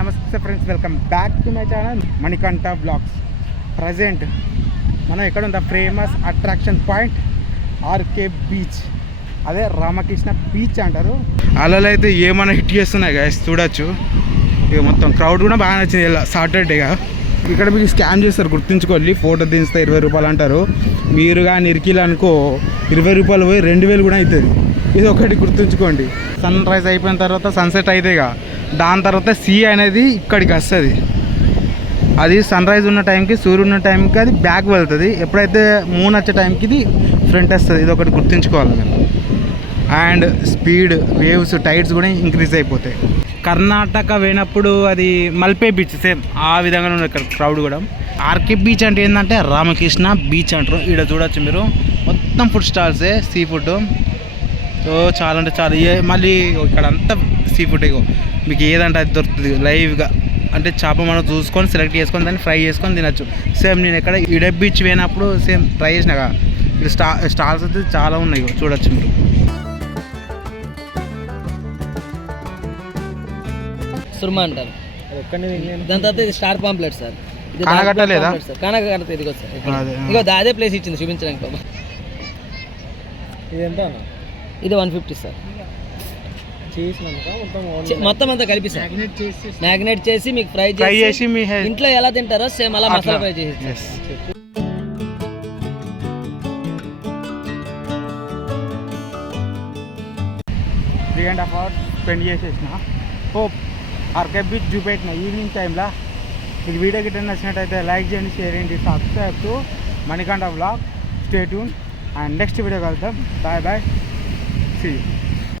నమస్తే friends, welcome back to my channel Manikanta blogs. Present మనం ఎక్కడ ఉందా famous attraction point RK beach, అదే రామకృష్ణ బీచ్ అంటారు. అలలు అయితే ఏమైనా హిట్ చేస్తున్నాయి గైస్, చూడొచ్చు. ఇక మొత్తం క్రౌడ్ కూడా బాగా నచ్చింది. ఇలా సాటర్డేగా ఇక్కడ మీకు స్కామ్ చేస్తారు, గుర్తుంచుకోవాలి. ఫోటో దించితే 20 రూపాయలు అంటారు. మీరు కానీ ఇరికిలు అనుకో 20 రూపాయలు పోయి 2000 కూడా అవుతుంది. ఇది ఒకటి గుర్తుంచుకోండి. సన్ రైజ్ అయిపోయిన తర్వాత సన్సెట్ అయితేగా, దాని తర్వాత సీ అనేది ఇక్కడికి వస్తుంది. అది సన్ రైజ్ ఉన్న టైంకి, సూర్యుడు ఉన్న టైంకి అది బ్యాక్ వెళ్తుంది. ఎప్పుడైతే మూన్ వచ్చే టైంకి ఇది ఫ్రంట్ వస్తుంది. ఇది ఒకటి గుర్తుంచుకోవాలి మీరు. అండ్ స్పీడ్, వేవ్స్, టైడ్స్ కూడా ఇంక్రీజ్ అయిపోతాయి. కర్ణాటక పోయినప్పుడు అది మల్పే బీచ్, సేమ్ ఆ విధంగా ఉంది ఇక్కడ క్రౌడ్ కూడా. ఆర్కే బీచ్ అంటే ఏంటంటే రామకృష్ణ బీచ్ అంటారు. ఇక్కడ చూడొచ్చు మీరు, మొత్తం ఫుడ్ స్టాల్సే, సీ ఫుడ్. సో చాలా అంటే చాలా. మళ్ళీ ఇక్కడ అంతా సీ ఫుడ్. ఇగో మీకు ఏదంటే అది దొరుకుతుంది లైవ్గా. అంటే చేప మనం చూసుకొని సెలెక్ట్ చేసుకొని దాన్ని ఫ్రై చేసుకొని తినచ్చు. సేమ్ నేను ఎక్కడ ఇడే బీచ్ పోయినప్పుడు సేమ్ ట్రై చేసినాగా. ఇక్కడ స్టాల్స్ అయితే చాలా ఉన్నాయి, చూడొచ్చు మీరు. సుర్మా అంటారు. దాని తర్వాత ఇది స్టార్ పాంప్లెట్ సార్. కానగట్టలేదా? కానగట్ట ఇదిగో సార్. ఇగో అదే ప్లేస్ ఇచ్చింది చూపించడానికి బాబా. ఇది ఎంత? ఇది 150 సార్. మొత్తం అంతా కలిపి సార్ మ్యాగ్నేట్ చేసి మీకు ఫ్రై చేసి మీ ఇంట్లో ఎలా తింటారో సేమ్ అలా మసాలా ఫ్రై చేసి 3.5 hours స్పెండ్ చేసేసిన. హోప్ ఆర్కే బీచ్ చూపెట్టిన ఈవినింగ్ టైంలో. మీకు వీడియో గిట్ట నచ్చినట్టయితే లైక్ చేయండి, షేర్ చేయండి, subscribe to Manikanta blog. Stay tune and next video కలుద్దాం. Bye bye, see you.